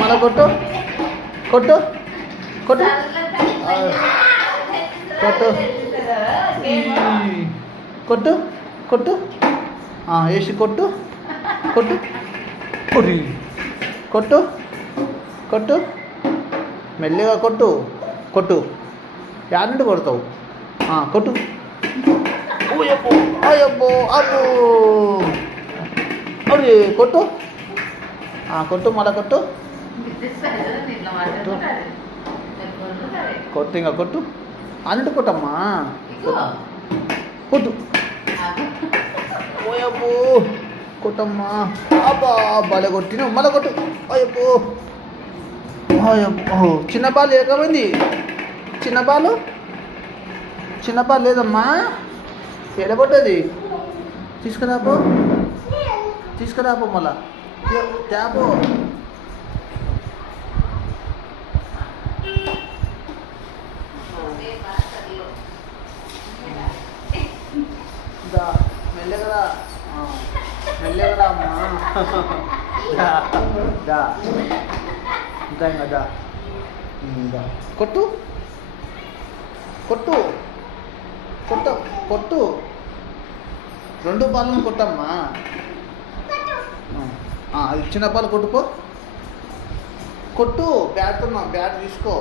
మళ్ళా కొట్టు కొట్టు కొట్టు కొట్టు కొట్టు కొట్టు వేసి కొట్టు కొట్టు కొరి కొట్టు కొట్టు మెల్లిగా కొట్టు కొట్టు యాడ్ కొడతావు కొట్టు అయ్యబ్బో అయ్యబ్బో అబ్బో అరే కొట్టు కొట్టు మళ్ళా కొట్టు కొట్టు ఇంకా కొట్టు అన్నట్టు కొట్టమ్మా కొట్టు ఓయబ్బో కొట్టమ్మా అబ్బా భలే కొట్టిన మళ్ళా కొట్టు అయ్యబ్బో అయ్యబ్బో చిన్న బాల్ ఏకమైంది చిన్న బాల్ లేదమ్మా ఎడగొట్టది తీసుకురాపో మళ్ళా ట్యాపో మెల్లగరా అమ్మా ఇంకా కొట్టు కొట్టు కొట్టు కొట్టు రెండు బాల్లను కొట్టమ్మా అది చిన్న బాల్ కొట్టుకో కొట్టు బ్యాట్ తీసుకో